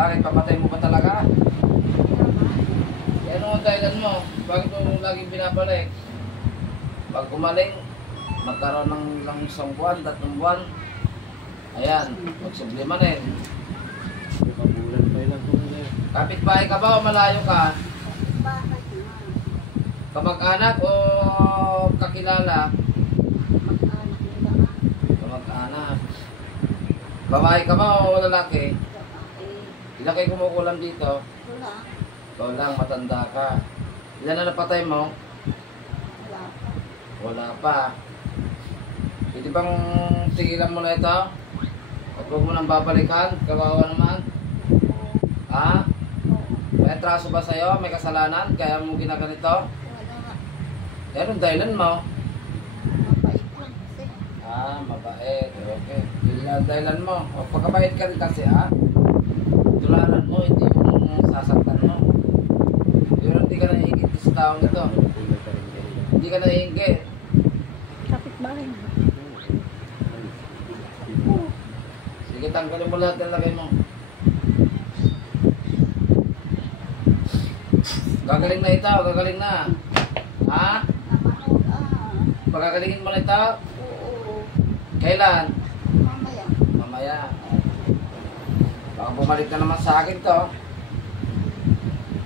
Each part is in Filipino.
Bakit? Papatay mo ba talaga? Ano ang dahilan mo? Bakit mo laging binabalik? Pag kumaling, magkaroon ng ilang isang buwan, 3 buwan. Ayan, magsublimanin. Kabulan pa ilang kung Kapitbahay ka ba o malayo ka? Bakit nga? Kamag-anak o kakilala? Mag-anak nila nga. Kamag-anak. Babae ka ba o lalaki? Bakit? Ilan kayo kumukulam dito? Wala. Ikaw lang, matanda ka. Ilan na napatay mo? Wala pa. Wala pa. Pwede bang tigilan mo na ito? At huwag mo nang babalikan? Kawawa naman. Ha? May atraso ba sa'yo? May kasalanan? Kaya mo ginaganito? Wala nga. Anong dahilan mo? Mabait lang kasi. Mabait. Okay. Yun lang ang dahilan mo. O, pagkabait ka rin kasi, ha? Tularan mo, hindi mo sasaktan mo. Pero hindi ka naiingit sa taong ito. Hindi ka naiingit. Kapitbahay nga. Sige, tanggalin mo lahat ng lagay mo. Gagaling na ito, gagaling na. Ha? Namanood Pagagalingin mo na ito? Oo. Kailan? Mamaya. Mamaya. Baka bumalik na naman sa akin to.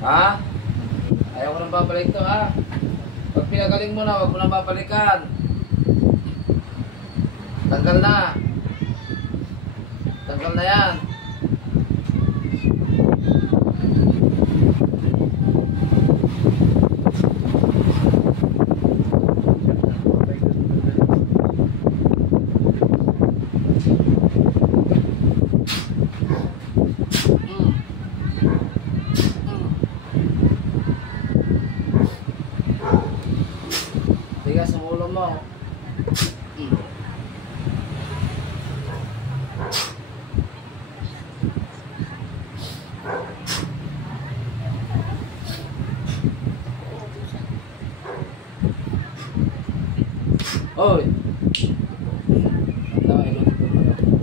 Ha? Ayaw ko nang babalik to, ha? Pag pinagaling mo na, huwag mo nang babalikan. Tanggal na. Tanggal na yan. Tigas ang ulo mo. Oy.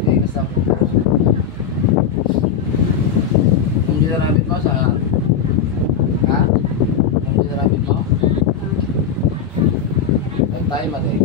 Tigas ang ulo. Ang ginarabit mo sa... Ha? Ang ginarabit mo? Tayo mati.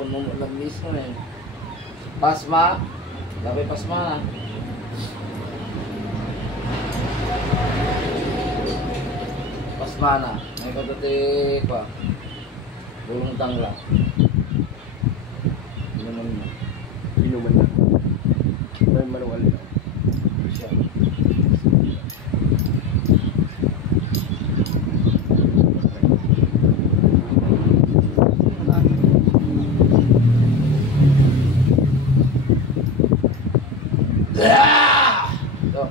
Puno mo lang mismo eh. Pasma. Labi pasma. Pasma na. May katati pa. Bulong tangla. Inuman mo. inuman na. May manual na. Siya. Ito.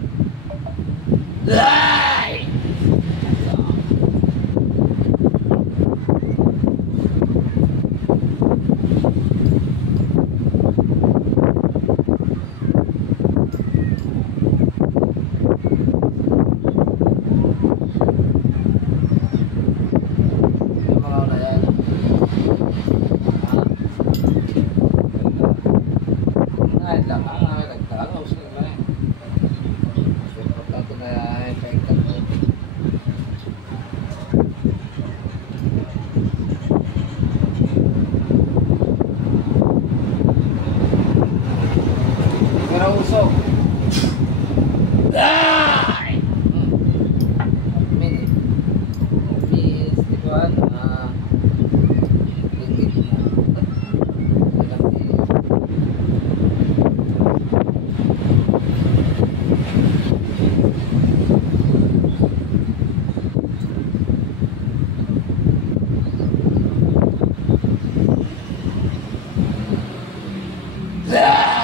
Yung mga una yan. Ay, lang. Nagtalangaw sila na eh. Importante na effective mo. Pero usok. Minute. Miss, di ba? Limit na. Ilang minutes. Ah!